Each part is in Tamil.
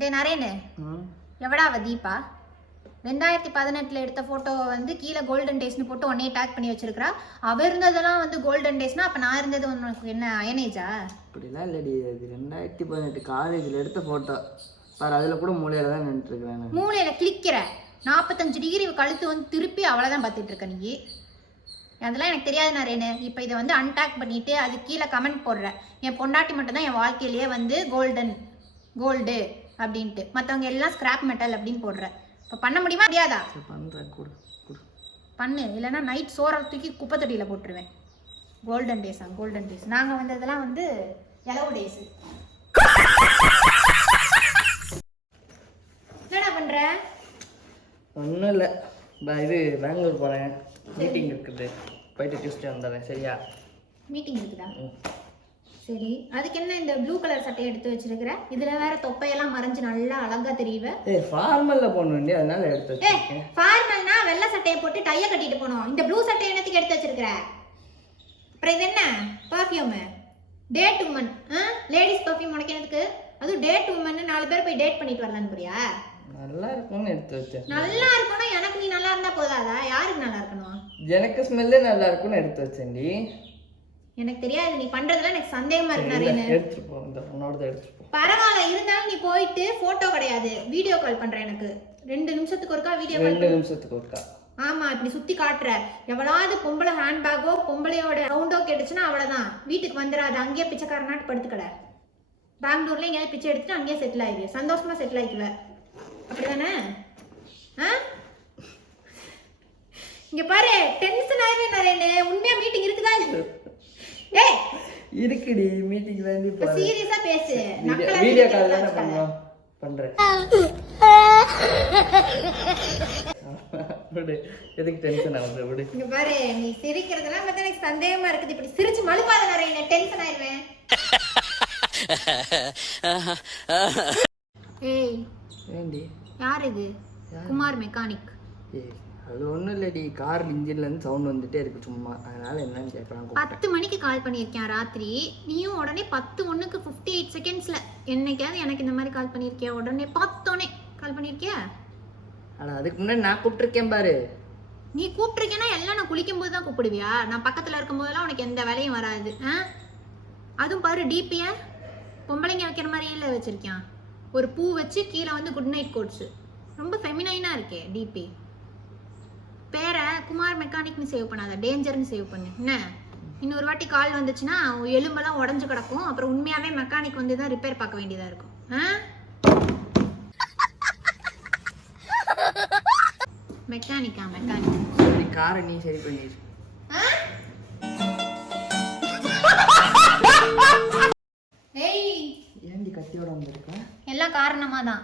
டே நரேனு, எவடாவ தீபா 2018 எடுத்த ஃபோட்டோவை வந்து கீழே கோல்டன் டேஸ்னு போட்டு உடனே டேக் பண்ணி வச்சிருக்கிறா. அவ இருந்ததெல்லாம் வந்து கோல்டன் டேஸ்னா அப்போ நான் இருந்தது உனக்கு என்ன அயனேஜா? அப்படிலாம் இல்லடி, அது 2018 காலேஜில் எடுத்த ஃபோட்டோ பாரு. அதில் கூட மூலையில் தான் நின்றுட்டுருக்கிறேன். மூலையில் கிளிக்கிற 45 டிகிரி கழுத்து வந்து திருப்பி அவளை தான் பார்த்துட்டு இருக்க நீ. அதெல்லாம் எனக்கு தெரியாது நரேனு. இப்போ இதை வந்து அன்டேக் பண்ணிட்டு அது கீழே கமெண்ட் போடுறேன். என் பொண்டாட்டி மட்டும் தான் என் வாழ்க்கையிலேயே வந்து கோல்டு அப்படின்ட்டு, மற்றவங்க எல்லாம் ஸ்கிராப் மெட்டல் அப்படின்னு போடுறேன். இப்போ பண்ண முடியுமா முடியாதா? பண்ணுறேன், பண்ணு, இல்லைன்னா நைட் சோறை தூக்கி குப்பை தொட்டியில் போட்டுருவேன். கோல்டன் டேஸ் நாங்கள் வந்ததெல்லாம் வந்து எலவு டேஸு. என்னடா பண்ணுற? ஒன்றும் இல்லை, இது பெங்களூர் போகிறேன், மீட்டிங் இருக்குது, போயிட்டு டியூஸ்டே வந்துடுறேன். சரியா? மீட்டிங் இருக்குதா? சரி, அதுக்கு என்ன இந்த ப்ளூ கலர் சட்டையை எடுத்து வச்சிருக்கிற? இதுல வேற தொப்பையெல்லாம் மறைஞ்சு நல்லா அழகா தெரியுவ. ஃபார்மல்ல போகணும், அதனால எடுத்து வச்சிருக்கேன். ஃபார்மல்னா வெள்ளை சட்டையை போட்டு டைய கட்டிட்டு போகணும். இந்த ப்ளூ சட்டையை என்னத்துக்கு எடுத்து வச்சிருக்கிற? அப்புறம் இது என்ன பர்ஃப்யூம்? டேட் உமன், லேடிஸ் பர்ஃப்யூம் உனக்கு என்னத்துக்கு? அதுவும் டேட் உமன் 4 பேர் போய் டேட் பண்ணிட்டு வரலான்னு போறியா? நல்லா இருக்கும்னு எடுத்து வச்சேன். நல்லா இருக்கணும், எனக்கு நீ நல்லா இருந்தா போதாதா? யாருக்கு நல்லா இருக்கணும்? எனக்கு ஸ்மெல்லே நல்லா இருக்கும்னு எடுத்து வச்சேன்டி. எனக்கு தெரியாது, நீ பண்றதுல எனக்கு சந்தேகமா இருக்கு நிறைய. எடுத்துட்டு போ, இந்த பொண்ணோட எடுத்துட்டு போ. பரவாயில்ல, இருந்தாலும் நீ போயிட்டு போட்டோ கிடையாது, வீடியோ கால் பண்ற. எனக்கு 2 நிமிஷத்துக்கு ஒருக்கா வீடியோ கால். 2 நிமிஷத்துக்கு ஒருக்கா? ஆமா, இப்படி சுத்தி காட்டுற. எவ்வளவு பொம்பளை ஹேண்ட்பேக்கோ பொம்பளையோட சவுண்டோ கேட்டுச்சுன்னா அவ்வளவுதான், வீட்டுக்கு வந்துடாது. அங்கேயே பிச்சைக்காரனாட்டு படுத்துக்கட. பெங்களூர்ல எங்கேயாவது பிச்சை எடுத்துட்டு அங்கேயே செட்டில் ஆயிரு, சந்தோஷமா செட்டில் ஆயிக்குவ. அப்படிதானே? இங்க பாரு, டென்ஷன் ஆயிவே நரேனே. உண்மையா மீட்டிங் இருக்குதா? ஏய் இருக்குடி, மீட்டிங் வேண்டி போ. சீரியஸா பேசு. வீடியோ கால் தான பண்றேன். எதுக்கு டென்ஷன் ஆகுது? விடு. இங்க பாரு, நீ சிரிக்கிறதெல்லாம் பார்த்தா எனக்கு சந்தேகமா இருக்குது. இப்படி சிரிச்சு மழுப்பாத நரேனே, டென்ஷன் ஆயிடுவேன். ஏய் ஏண்டி? யார் இது? குமார் மெக்கானிக். ஏய், அது ஒன்றும் இல்லடி, கார் இன்ஜின்லேருந்து சவுண்ட் வந்துட்டே இருக்கு சும்மா, அதனால என்னன்னு கேட்குறாங்க. 10 மணிக்கு கால் பண்ணியிருக்கேன் ராத்திரி. நீயும் உடனே 10:01 58 செகண்ட்ஸில் என்னைக்காவது எனக்கு இந்த மாதிரி கால் பண்ணியிருக்கியா? உடனே பார்த்தோன்னே கால் பண்ணியிருக்கியா? ஆனால் அதுக்கு முன்னாடி நான் கூப்பிட்டுருக்கேன் பாரு. நீ கூப்பிட்டுருக்கேன்னா எல்லாம் நான் குளிக்கும் போது தான் கூப்பிடுவியா? நான் பக்கத்தில் இருக்கும்போதெல்லாம் உனக்கு எந்த வேலையும் வராது. அதுவும் பாரு, டிபியை பொம்பளைங்க வைக்கிற மாதிரியே வச்சிருக்கேன். ஒரு பூ வச்சு கீழே வந்து குட் நைட் கோட்ஸு. ரொம்ப ஃபெமினைனாக இருக்கே டிபி. பேரை குமார் மெக்கானிக்னு சேவ் பண்ணாத, டேஞ்சர்னு சேவ் பண்ணு. என்ன, இன்னொரு வாட்டி கால் வந்துச்சுன்னா எலும்பெல்லாம் உடஞ்சு கிடக்கும். அப்புறம் உண்மையாகவே மெக்கானிக் வந்து தான் ரிப்பேர் பார்க்க வேண்டியதாக இருக்கும். மெக்கானிக் சரி, காரை நீ சரி பண்ணிடு. ஏண்டி கத்தியோட வந்திருக்க? எல்லாம் காரணமாக தான்.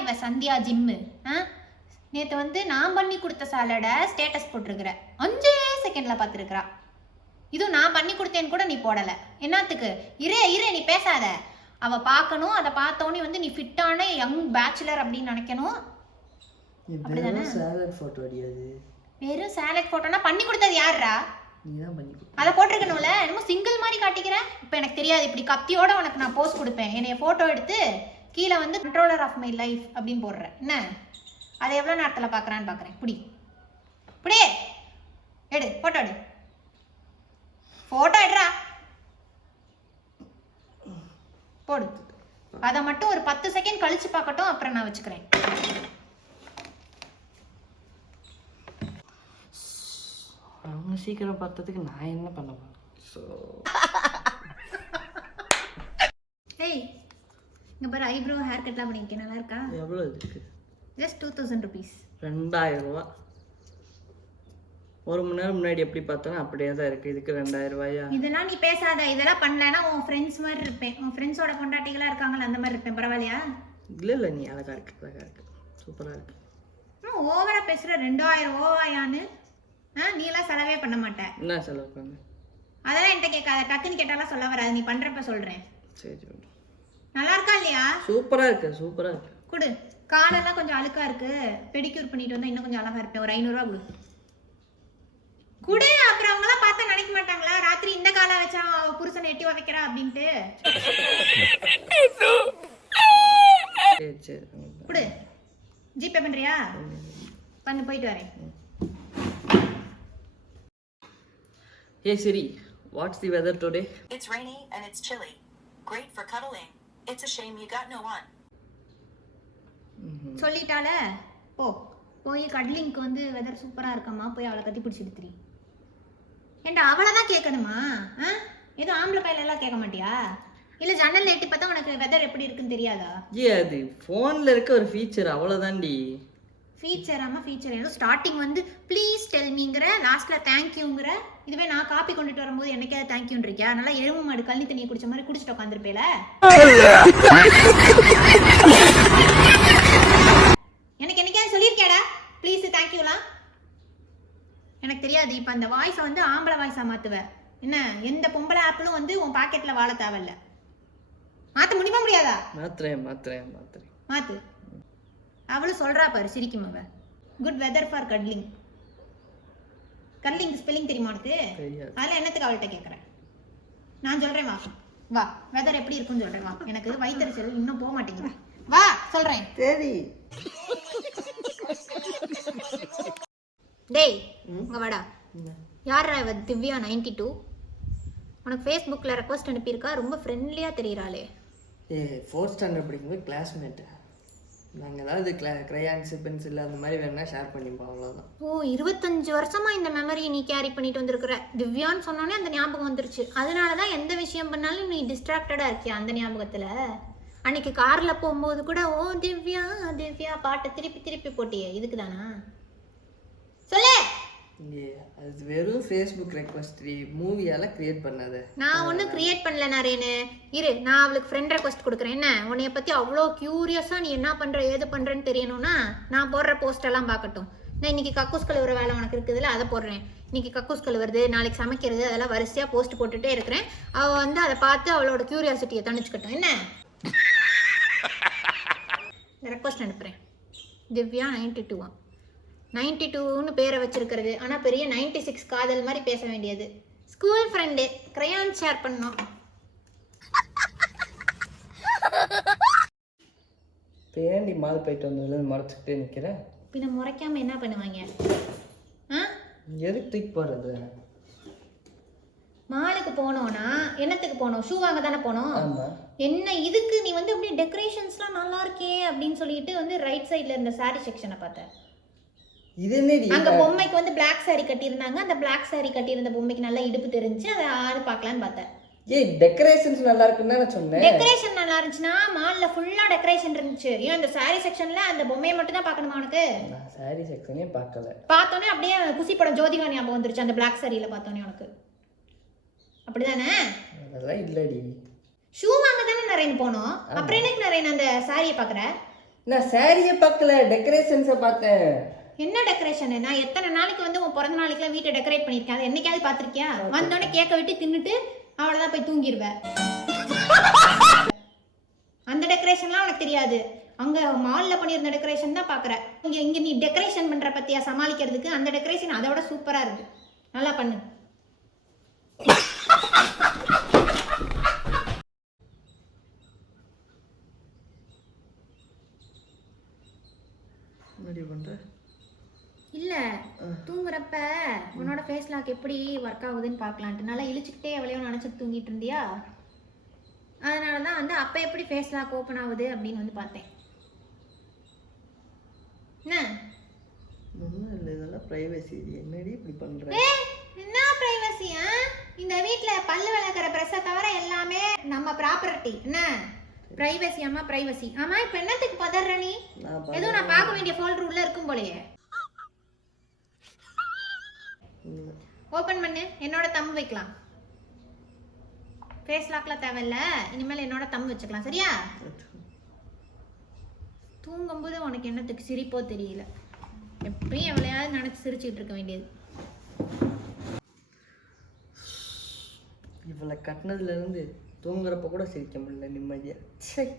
இவ சந்தியா ஜிம்மு நேற்று வந்து நான் பண்ணி கொடுத்த சாலடை ஸ்டேட்டஸ் போட்டிருக்கிற, 5 செகண்டில் பார்த்துருக்குறா. இதுவும் நான் பண்ணி கொடுத்தேன்னு கூட நீ போடலை. என்னத்துக்கு? இரு நீ பேசாத. அவள் பார்க்கணும், அதை பார்த்தோன்னே வந்து நீ ஃபிட்டான யங் பேச்சுலர் அப்படின்னு நினைக்கணும். அப்படிதானே? சாலட் ஃபோட்டோ அடியாது, வெறும் சாலட் ஃபோட்டோனா பண்ணி கொடுத்தது யாருடா? நீ தான் பண்ணி கொடு. அதை போட்டிருக்கணும்ல, என்னமோ சிங்கிள் மாதிரி காட்டிக்கிறேன். இப்போ எனக்கு தெரியாது, இப்படி கத்தியோட உனக்கு நான் போஸ்ட் கொடுப்பேன். என்னைய ஃபோட்டோ எடுத்து கீழே வந்து கண்ட்ரோலர் ஆஃப் மை லைஃப் அப்படின்னு போடுறேன். என்ன, அதை எவ்வளோ நேரத்தில் பார்க்குறான்னு பார்க்குறேன். புடி எடு, ஃபோட்டோ எடுறா, போடு. அதை மட்டும் ஒரு 10 செகண்ட் கழிச்சு பார்க்கட்டும், அப்புறம் நான் வச்சுக்கிறேன். அவங்க சீக்கிரம் பார்த்ததுக்கு நான் என்ன பண்ணுவேன்? ஏய், இங்கே பாரு, ஐப்ரோ ஹேர் கட்லாம் பண்ணியிருக்கேன். நல்லா இருக்கா? எவ்வளோ இதுக்கு? Just 2000 rupees. 2000 ரூபா. 1 மணி நேரம் முன்னாடி எப்படி பார்த்தாலும் அப்படியே தான் இருக்குது. இதுக்கு 2000 ரூபாயா? இதெல்லாம் நீ பேசாத. இதெல்லாம் பண்ணலன்னா உன் ஃப்ரெண்ட்ஸ் மாதிரி இருப்பேன். உன் ஃப்ரெண்ட்ஸோட பொண்டாட்டிகளாக இருக்காங்களா, அந்த மாதிரி இருப்பேன். பரவாயில்லையா? இல்லை, நீ அழகாக இருக்கு, சூப்பராக இருக்கு. ஓவரா பேசுகிற. 2000 ஓவாயான்னு? நீ எல்லாம் செலவே பண்ண மாட்டேன். என்ன செலவு பண்ணு? அதெல்லாம் என்கிட்ட கேட்காத. டக்குன்னு கேட்டாலாம் சொல்ல வராது. நீ பண்ணுறப்ப சொல்கிறேன். சரி, நல்லா இருக்கா இல்லையா? சூப்பராக இருக்கு. கொடு. காலெல்லாம் கொஞ்சம் அழுக்கா இருக்கு, பெடிக்யூர் பண்ணிட்டு வந்தா இன்னும் கொஞ்சம் அழகா இருப்பேன். ஒரு 500 ரூபா கொடு. அப்புறம் அவங்களாம் பார்த்தா நினைக்க மாட்டாங்களா, ராத்திரி இந்த காலை வச்சா புருஷனை எட்டி உதைக்கிறா அப்படின்ட்டு? சரி சரி. கொடு. ஜிபே பண்றியா? பண்ணு, போயிட்டு வரேன். Hey Siri, what's the weather today? It's rainy and it's chilly. Great for cuddling. It's a shame you got no one. சொல்லிட்டால, போ. போய் கடலிங்க்கு வந்து வெதர் சூப்பரா இருக்கமா, போய் அவளை கட்டி பிடிச்சி எடுத்துரி. ஏண்டா அவளை தான் கேட்கணுமா? ஏதோ ஆம்பளை பையில எல்லாம் கேட்க மாட்டியா? இல்ல ஜன்னல் எட்டி பார்த்தா உனக்கு வெதர் எப்படி இருக்குன்னு தெரியாதா? அது ஃபோன்ல இருக்க ஒரு ஃபீச்சர் அவ்வளவுதான்டி. ஃபீச்சர் ஏதோ ஸ்டார்டிங் வந்து ப்ளீஸ் டெல் மீங்கிற, லாஸ்ட்ல தேங்க்யூங்கிற. இதுவே நான் காப்பி கொண்டுட்டு வரும்போது என்னைக்காவது தேங்க்யூன்னு இருக்கியா? நல்லா எருமை மாடு கள்ளி தண்ணியை குடிச்ச மாதிரி குடிச்சிட்டு உட்காந்துருப்பேல. எனக்கு என்னைக்காவது சொல்லியிருக்கியாடா ப்ளீஸ் தேங்க்யூலாம்? எனக்கு தெரியாது. இப்போ அந்த வாய்ஸை வந்து ஆம்பளை வாய்ஸாக மாற்றுவேன். என்ன எந்த பொம்பளை ஆப்பிளும் வந்து உன் பாக்கெட்டில் வாழ தேவையில்ல. மாற்ற முடியுமா முடியாதா? மாற்று. அவளும் சொல்றா பாரு, சிரிக்கும் அவ. Good weather for cuddling. Cuddling spelling தெரியுமா உனக்கு? அதெல்லாம் என்னத்துக்கு அவள்கிட்ட கேட்குறேன்? நான் சொல்றேன் வா. வா வெதர் எப்படி இருக்குன்னு சொல்றேன் வா. எனக்கு வயிற்றுச்சல் இன்னும் போக மாட்டேங்குது. வா சொல்றேன். சரி. டேய் இங்க வாடா. யாரா இவ? திவ்யா 92. உனக்கு ஃபேஸ்புக்கில் ரெக்வஸ்ட் அனுப்பியிருக்கா. ரொம்ப ஃப்ரெண்ட்லியாக தெரியுறாளே. 4th ஸ்டாண்டர்ட் படிக்கும்போது கிளாஸ்மேட்டு. நாங்கள் ஏதாவது க்ரையான்ஸு பென்சில் அந்த மாதிரி வேணா ஷேர் பண்ணிப்போம், அவ்வளோதான். ஓ 25 வருஷமா இந்த மெமரியை நீ கேரி பண்ணிட்டு வந்திருக்கிற. திவ்யான்னு சொன்னோன்னே அந்த ஞாபகம் வந்துருச்சு. அதனால தான் எந்த விஷயம் பண்ணாலும் நீ டிஸ்ட்ராக்டடாக இருக்கியா அந்த ஞாபகத்தில். அன்னைக்கு காரில் போகும்போது கூட ஓ திவ்யா திவ்யா பாட்டை திருப்பி திருப்பி போட்டியே, இதுக்கு தானா? சொல்லு. அது வெறும் ஃபேஸ்புக் ரெக்வஸ்ட், மூவியால கிரியேட் பண்ணாத. நான் ஒன்றும் கிரியேட் பண்ணல நாரேனு. இரு, நான் அவளுக்கு ஃப்ரெண்ட் ரெக்வஸ்ட் கொடுக்குறேன். என்ன உன்னைய பற்றி அவ்வளோ க்யூரியஸாக நீ என்ன பண்ணுற ஏது பண்ணுறேன்னு தெரியணும்னா நான் போடுற போஸ்டெல்லாம் பார்க்கட்டும். நான் இன்னைக்கு கக்கூஸ் கழுவுற வேலை உனக்கு இருக்குதுல்ல, அதை போடுறேன். இன்னைக்கு கக்கூஸ் கழுவுறது, நாளைக்கு சமைக்கிறது, அதெல்லாம் வரிசையாக போஸ்ட் போட்டுகிட்டே இருக்கிறேன். அவள் வந்து அதை பார்த்து அவளோட க்யூரியாசிட்டியை தணிச்சுக்கட்டும். என்ன ரெக்வஸ்ட் அனுப்புகிறேன். திவ்யா 92. 92ன்னு பேரை வச்சிருக்கிறது. ஆனால் பெரிய 96 காதல் மாதிரி பேச வேண்டியது. ஸ்கூல் ஃப்ரெண்டு, கிரையான் ஷேர் பண்ணோம். ஏன்டி மால் போயிட்டு வந்ததுல மறைச்சிக்கிட்டே நிற்கிறேன். பின்ன முறைக்காம என்ன பண்ணுவாங்க? எதுக்கு தூக்கி போடுறது? மாலுக்கு போனோம்னா என்னத்துக்கு போனோம்? ஷூ வாங்க தானே போனோம். என்ன இதுக்கு நீ வந்து அப்படியே டெக்கரேஷன்ஸ்லாம் நல்லா இருக்கே அப்படின்னு சொல்லிட்டு வந்து ரைட் சைடில் இருந்த சாரி செக்ஷனை பார்த்தேன். இது என்னடி? அங்க பொம்மைக்கு வந்து Black saree கட்டியிருந்தாங்க. அந்த Black saree கட்டியிருந்த பொம்மைக்கு நல்லா இடுப்பு தெரிஞ்சு அதை ஆறு பார்க்கலான்னு பார்த்தேன். டெக்கரேஷன்ஸ் நல்லா இருக்குன்னு நான் சொன்னேன். டெக்கரேஷன் நல்லா இருந்துச்சுன்னா மால்ல ஃபுல்லா டெக்கரேஷன் இருந்துச்சு. ஏன் அந்த சாரி செக்ஷன்ல அந்த பொம்மையை மட்டும் தான் பார்க்கணுமா உனக்கு? நான் சாரி செக்ஷனே பார்க்கல. பார்த்தோன்னே அப்படியே குசி படம் ஜோதிகா ஞாபகம் வந்துருச்சு அந்த Black saree-ல பார்த்தோன்னே உனக்கு. அப்படிதானே? அதெல்லாம் இல்லடி. ஷூ வாங்க தானே நரேன் போனோம். அப்புறம் எனக்கு நரேன் அந்த சாரியை பார்க்குற? நான் சாரியை பார்க்கல, டெக்கரேஷன்ஸை பார்த்தேன். என்ன டெக்கரேஷன்? நான் எத்தனை நாளைக்கு வந்து உன் பிறந்த நாளைக்குலாம் வீட்டை டெக்கரேட் பண்ணியிருக்கேன். அதை என்னைக்காவது பார்த்துருக்கியா? வந்தோடனே கேக்கை விட்டு தின்னுட்டு அவ்வளோதான் போய் தூங்கிடுவேன். அந்த டெக்கரேஷன்லாம் உனக்கு தெரியாது. அங்கே மாலில் பண்ணியிருந்த டெக்கரேஷன் தான் பார்க்குற. இங்கே நீ டெக்கரேஷன் பண்ணுற பற்றியா சமாளிக்கிறதுக்கு? அந்த டெக்கரேஷன் அதை விட சூப்பராக இருக்குது. நல்லா பண்ணு. இல்லை தூங்குறப்ப உன்னோட ஃபேஸ் லாக் எப்படி ஒர்க் ஆகுதுன்னு பார்க்கலான்ட்டு நல்லா இழுச்சிக்கிட்டே எவ்வளையோ நினச்சிட்டு தூங்கிட்டு இருந்தியா? அதனால தான் வந்து அப்போ எப்படி ஃபேஸ் லாக் ஓப்பன் ஆகுது அப்படின்னு வந்து பார்த்தேன். என்ன ஒன்றும் இல்லை, இதெல்லாம் ப்ரைவசி. என்னடி இப்படி பண்ணுற? என்ன ப்ரைவசியா? இந்த வீட்டில் பல்லு விளக்குற ப்ரெஸ்ஸை தவிர எல்லாமே நம்ம ப்ராப்பர்ட்டி. என்ன ப்ரைவசி? அம்மா ப்ரைவசி. ஆமாம் இப்போ என்னத்துக்கு பதற நீ? ஏதோ நான் பார்க்க வேண்டிய ஃபோல்டர் உள்ளே இருக்கும் போலையே. ஓப்பன் பண்ணு. என்னோட தம்பு வைக்கலாம். ஃபேஸ் லாக்லாம் தேவையில்ல. இனிமேல் என்னோட தம்பு வச்சுக்கலாம். சரியா? தூங்கும்போது உனக்கு என்னத்துக்கு சிரிப்போ தெரியல. எப்பயும் எவ்வளையாவது நினச்சி சிரிச்சுக்கிட்டு இருக்க வேண்டியது. இவளை கட்டினதுலேருந்து தூங்குறப்ப கூட சிரிக்க முடியல நிம்மதியா. சரி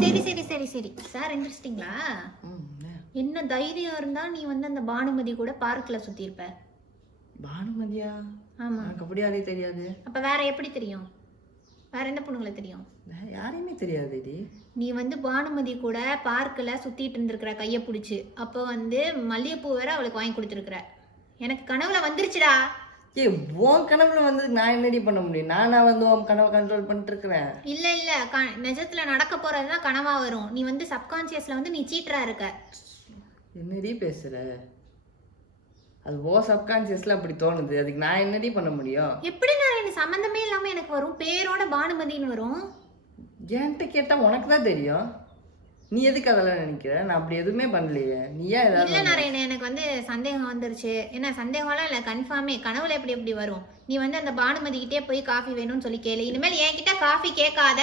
சரி சரி சரி சரி சார் இன்ட்ரெஸ்டிங்களா? என்ன தைரியம் இருந்தா நீ வந்து அந்த பானுமதி கூட பார்க்ல சுத்தி இருப்ப. பானுமதியா? ஆமா. எனக்கு அப்படி யாரையும் தெரியாது. அப்ப வேற எப்படி தெரியும்? வேற எந்த பொண்ணுங்களை தெரியும்? யாரையுமே தெரியாதுடி. நீ வந்து பானுமதி கூட பார்க்கில் சுத்திட்டு இருந்திருக்கிற கையை பிடிச்சி, அப்போ வந்து மல்லிகைப்பூ வேற அவளுக்கு வாங்கி கொடுத்துருக்குற. எனக்கு கனவுல வந்துருச்சுடா. உன் கனவுல வந்து நான் என்னடி பண்ண முடியும்? நானா வந்து உன் கனவை கண்ட்ரோல் பண்ணிட்டு இருக்கிறேன். இல்ல நிஜத்துல நடக்க போறதுதான் கனவா வரும். நீ வந்து சப்கான்சியஸ்ல வந்து நீ சீட்டரா இருக்க. என்னடி பேசுற? அது ஓ சப்கான்சியஸ்ல அப்படி தோணுது. அதுக்கு நான் என்னடி பண்ண முடியும்? எப்படி நான் சம்மந்தமே இல்லாம எனக்கு வரும், பேரோட பானுமதின்னு வரும். என்கிட்ட கேட்டா உனக்கு தான் தெரியும். நீ எதுக்கு அதெல்லாம் நினைக்கிற? நான் அப்படி எதுவுமே பண்ணலையே. நீ ஏன் இல்ல ஏதாவது நாராயண, எனக்கு வந்து சந்தேகம் வந்துருச்சு. என்ன சந்தேகம்லாம் இல்ல, கன்ஃபார்மே. கனவுல எப்படி வரும்? நீ வந்து அந்த பானுமதி கிட்டே போய் காஃபி வேணும்னு சொல்லி கேளு. இனிமேல் என்கிட்ட காஃபி கேட்காத,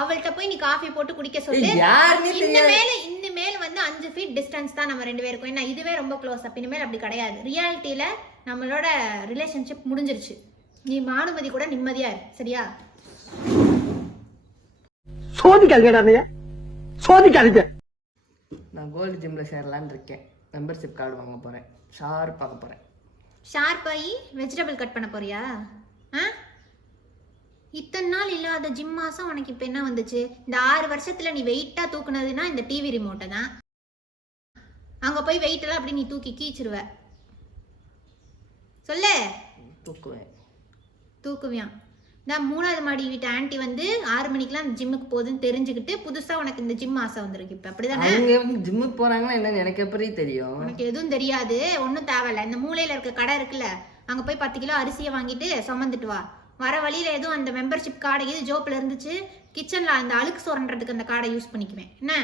அவள்கிட்ட போய் நீ காஃபி போட்டு குடிக்க சொல்லு. யாருமே தெரியாது. இனிமேல் வந்து 5 ஃபீட் டிஸ்டன்ஸ் தான் நம்ம 2 பேருக்கும். என்ன இதுவே ரொம்ப க்ளோஸ் அப். இனிமேல் அப்படி கிடையாது. ரியாலிட்டியில நம்மளோட ரிலேஷன்ஷிப் முடிஞ்சிருச்சு. நீ பானுமதி கூட நிம்மதியா இரு, சரியா? சோதிக்காதீங்க, சோதிக்காதீங்க. நான் கோல்டு ஜிம்ல சேரலான்னு இருக்கேன். மெம்பர்ஷிப் கார்டு வாங்க போறேன். ஷார்ப் பார்க்க போறேன். ஷார்ப் ஆகி வெஜிடபிள் கட் பண்ண போறியா? இத்தனை நாள் இல்லாத ஜிம் மாசம் உனக்கு இப்போ என்ன வந்துச்சு? இந்த 6 வருஷத்துல நீ வெயிட்டா தூக்குனதுன்னா இந்த டிவி ரிமோட்டை தான். அங்க போய் வெயிட் எல்லாம் அப்படி நீ தூக்கி கீச்சிருவ. சொல்லு. தூக்குவியான். நான் 3வது மாடி வீட்டு ஆண்டி வந்து 6 மணிக்கெல்லாம் ஜிம்முக்கு போகுதுன்னு தெரிஞ்சுக்கிட்டு புதுசா உனக்கு இந்த ஜிம் ஆசை வந்திருக்கு. இப்ப அப்படிதானே? அவங்க ஜிம்முக்கு போறாங்களா என்னன்னு எனக்கு எப்படி தெரியும்? உனக்கு எதுவும் தெரியாது, ஒன்றும் தேவையில்ல. இந்த மூலையில இருக்க கடை இருக்குல்ல, அங்க போய் 10 கிலோ அரிசியை வாங்கிட்டு சுமந்துட்டு வா. வர வழியில எதுவும் அந்த மெம்பர்ஷிப் கார்டு எது ஜோப்ல இருந்துச்சு, கிச்சன்ல அந்த அழுக்கு சுரண்டுறதுக்கு அந்த கார்டை யூஸ் பண்ணிக்குவேன். என்ன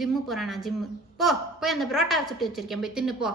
ஜிம்மு போறானா? ஜிம்மு போய் அந்த புரோட்டா சுட்டு வச்சிருக்கேன், போய் தின்னு போ.